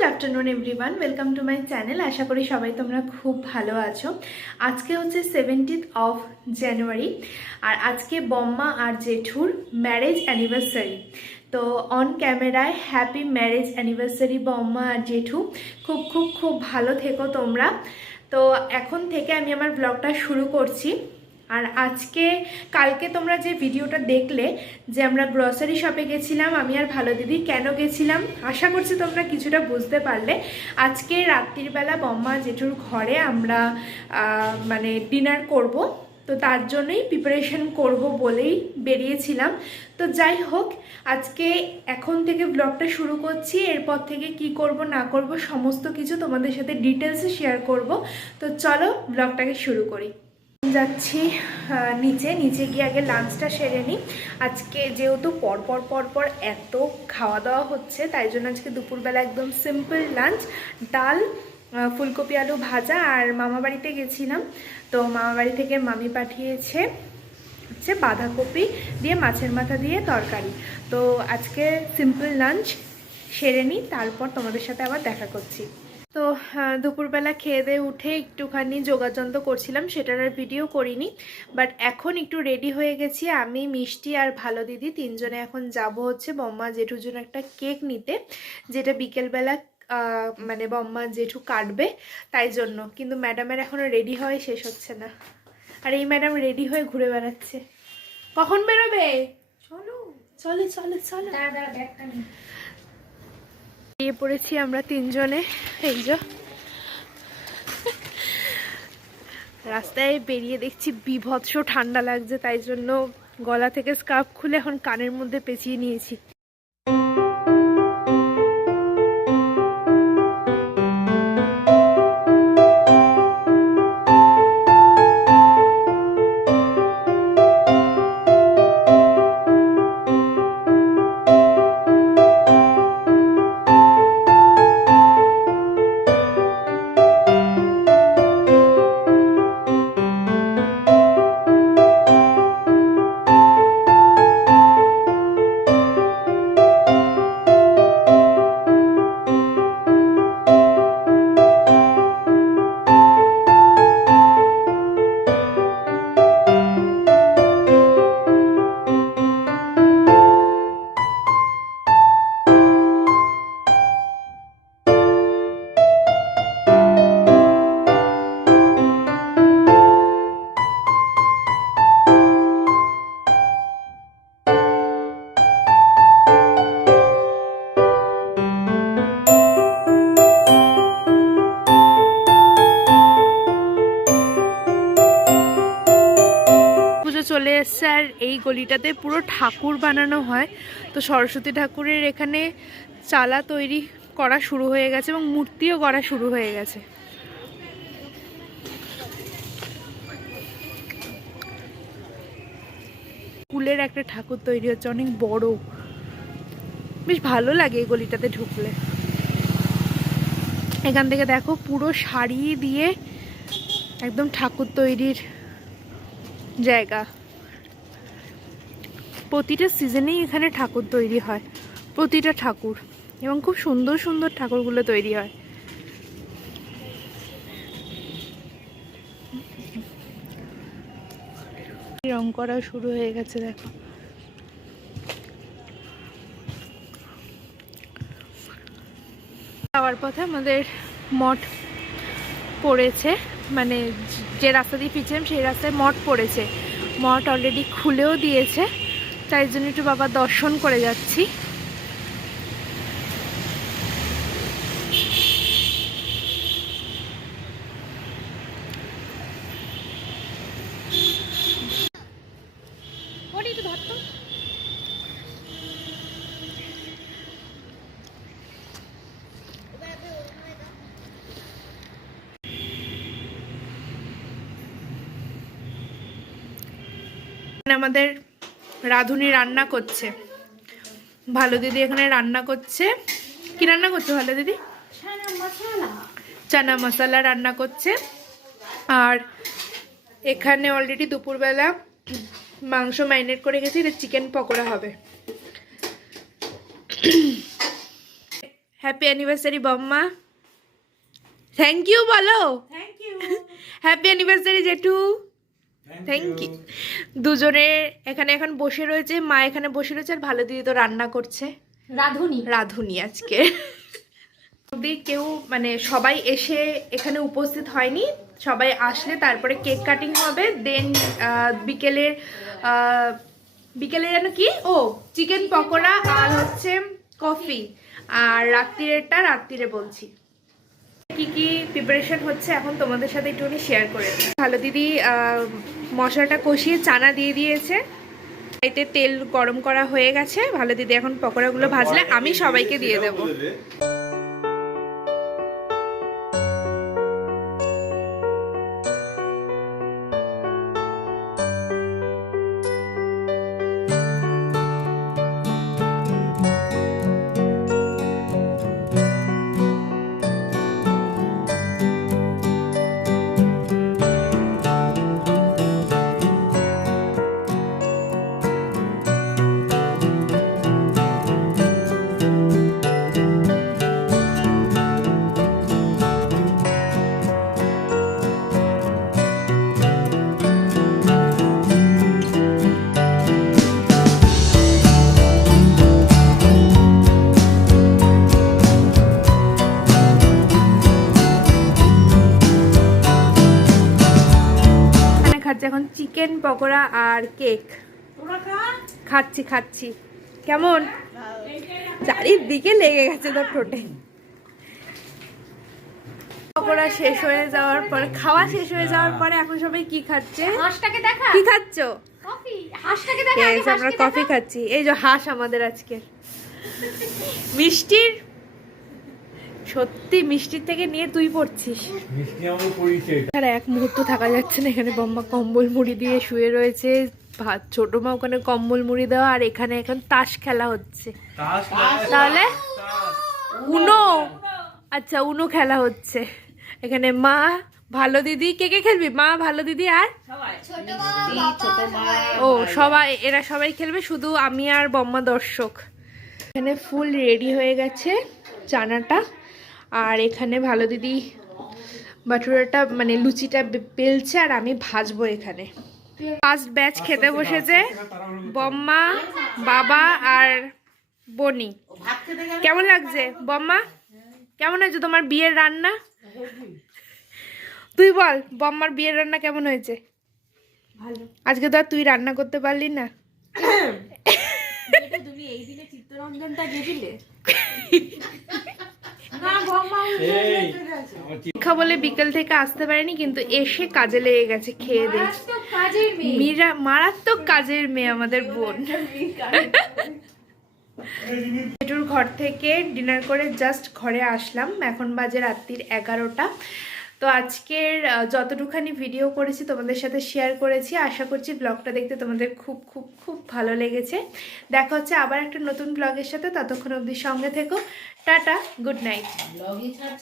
Good afternoon everyone, welcome to my channel. আশা করি সবাই তোমরা খুব ভালো আছো। আজকে হচ্ছে 17th অফ জানুয়ারি, আর আজকে বম্মা আর জেঠুর ম্যারেজ অ্যানিভার্সারি। তো অন ক্যামেরায় হ্যাপি ম্যারেজ অ্যানিভার্সারি বম্মা আর জেঠু। খুব খুব খুব ভালো থেকো তোমরা। তো এখন থেকে আমি আমার ব্লগটা শুরু করছি। আর কালকে তোমরা যে ভিডিওটা দেখলে, যে আমরা গ্রসারি শপে গেছিলাম আমি আর ভালো দিদি, কেন গেছিলাম আশা করছি তোমরা কিছুটা বুঝতে পারলে। আজকে রাত্রিবেলা বম্মা জেঠুর ঘরে আমরা মানে ডিনার করব, তো তার জন্যই প্রিপারেশন করব বলেই বেরিয়েছিলাম। তো যাই হোক, আজকে এখন থেকে ব্লগটা শুরু করছি। এরপর থেকে কি করব না করব সমস্ত কিছু তোমাদের সাথে ডিটেলসে শেয়ার করব। তো চলো ব্লগটাকে শুরু করি। যাচ্ছি নিচে গিয়ে আগে লাঞ্চটা সেরে নিই। আজকে যেহেতু পরপর এত খাওয়া দাওয়া হচ্ছে, তাই জন্য আজকে দুপুরবেলা একদম সিম্পল লাঞ্চ, ডাল, ফুলকপি আলু ভাজা। আর মামা বাড়িতে গেছিলাম, তো মামা বাড়ি থেকে মামি পাঠিয়েছে হচ্ছে বাঁধাকপি দিয়ে মাছের মাথা দিয়ে তরকারি। তো আজকে সিম্পল লাঞ্চ সেরে নিই, তারপর তোমাদের সাথে আবার দেখা করছি। তো দুপুরবেলা খেয়ে দিয়ে উঠে একটুখানি যোগাযন্ত্র করছিলাম, সেটার আর ভিডিও করিনি। বাট এখন একটু রেডি হয়ে গেছি। আমি, মিষ্টি আর ভালো দিদি তিনজনে এখন যাব হচ্ছে বম্মা জেঠুর জন্য একটা কেক নিতে, যেটা বিকেলবেলা মানে বম্মা জেঠু কাটবে, তাই জন্য। কিন্তু ম্যাডামের এখনও রেডি হয়ে শেষ হচ্ছে না। আর এই ম্যাডাম রেডি হয়ে ঘুরে বেড়াচ্ছে। কখন বেরোবে? চলো চলো চলো চলো। বেরিয়ে পড়েছি আমরা তিনজনে। এই যে রাস্তায় বেরিয়ে দেখছি বীভৎস ঠান্ডা লাগছে, তাই জন্য গলা থেকে স্কার্ফ খুলে এখন কানের মধ্যে পেঁচিয়ে নিয়েছি। চলে এসছে, আর এই গলিটাতে পুরো ঠাকুর বানানো হয়। তো সরস্বতী ঠাকুরের এখানে চালা তৈরি করা শুরু হয়ে গেছে এবং মূর্তিও করা শুরু হয়ে গেছে। কুলের একটা ঠাকুর তৈরি হচ্ছে, অনেক বড়, বেশ ভালো লাগে এই গলিটাতে ঢুকলে। এখান থেকে দেখো পুরো শাড়ি দিয়ে একদম ঠাকুর তৈরির জায়গা। প্রতিটা সিজনেই এখানে ঠাকুর তৈরি হয়, প্রতিটা ঠাকুর, এবং খুব সুন্দর সুন্দর ঠাকুরগুলো তৈরি হয়। রং করা শুরু হয়ে গেছে দেখো। যাওয়ার পথে আমাদের মঠ পড়েছে, মানে যে রাস্তা দিয়ে ফিরছিলাম সেই রাস্তায় মঠ পড়েছে। মঠ অলরেডি খুলেও দিয়েছে, তাই জন্য একটু বাবার দর্শন করে যাচ্ছি। আমাদের রাঁধুনি রান্না করছে, ভালো দিদি এখানে রান্না করছে। কি রান্না করছে ভালো দিদি? চানা মশলা রান্না করছে। আর এখানে অলরেডি দুপুরবেলা মাংস ম্যারিনেট করে গেছি, এটা চিকেন পকোড়া হবে। হ্যাপি অ্যানিভার্সারি বম্মা। থ্যাংক ইউ বলো। Thank you. হ্যাপি অ্যানিভার্সারি জেঠু। Thank you. দুজনে এখানে এখন বসে রয়েছে, মা এখানে বসে রয়েছে, আর ভালো দিদি তো রান্না করছে। রাঁধুনি আজকে। যদি কেউ মানে সবাই এসে এখানে উপস্থিত হয়নি, সবাই আসলে তারপরে কেক কাটিং হবে, দেন বিকেলে যেন কি চিকেন পকোড়া আর হচ্ছে কফি, আর রাত্রিরে বলছি কি কি প্রিপারেশন হচ্ছে এখন তোমাদের সাথে একটুখানি শেয়ার করে দিই। ভালো দিদি মশলাটা কষিয়ে চানা দিয়ে দিয়েছে, এতে তেল গরম করা হয়ে গেছে। ভালো দিদি এখন পকোড়াগুলো ভাজলে আমি সবাইকে দিয়ে দেবো। এখন চিকেন পকোড়া আর কেক খাচ্ছি। কেমন? চারিদিকে লেগে গেছে তোর ঠোঁটে। পকোড়া শেষ হয়ে যাওয়ার পরে, খাওয়া শেষ হয়ে যাওয়ার পরে এখন সবাই কি খাচ্ছে? কি খাচ্ছ? Yes, আমরা কফি খাচ্ছি। এই যে হাঁস আমাদের আজকে মিষ্টির, সত্যি মিষ্টির থেকে নিয়ে তুই পড়ছিস। আর এক মুহূর্ত থাকা যাচ্ছে না এখানে। বম্মা কম্বল মুড়ি দিয়ে শুয়ে রয়েছে, ছোট মা ওখানে কম্বল মুড়ি দেওয়া, আর এখানে এখন তাস খেলা হচ্ছে। তাহলে আচ্ছা উনো খেলা হচ্ছে এখানে। মা, ভালো দিদি, কে কে খেলবি? মা, ভালো দিদি আর সবাই, এরা সবাই খেলবে, শুধু আমি আর বম্মা দর্শক। এখানে ফুল রেডি হয়ে গেছে চানাটা, আর এখানে ভালো দিদি বাটুরাটা মানে লুচিটা বেলছে, আর আমি ভাজবো এখানে। ফার্স্ট ব্যাচ খেতে বসেছে বম্মা, বাবা আর বনি। কেমন লাগছে বম্মা? কেমন হয়েছে তোমার বিয়ের রান্না? তুই বল বম্মার বিয়ের রান্না কেমন হয়েছে? ভালো। আজকে তো আর তুই রান্না করতে পারলি না। তুমি এই দিনে চিত্তরঞ্জনটা গেছিলে পরীক্ষা বলে বিকেল থেকে আসতে পারেনি, কিন্তু এসে কাজে লেগে গেছে খেয়ে দিয়ে। মারাত্মক কাজের মেয়ে আমাদের বোন। জেঠুর ঘর থেকে ডিনার করে জাস্ট ঘরে আসলাম, এখন বাজে রাত্রির 11টা। তো আজকের যতটুখানি ভিডিও করেছি তোমাদের সাথে শেয়ার করেছি। আশা করছি ব্লগটা দেখতে তোমাদের খুব খুব খুব ভালো লেগেছে। দেখা হচ্ছে আবার একটা নতুন ব্লগের সাথে, ততক্ষণ অবধি সঙ্গে থেকো। Tata, good night.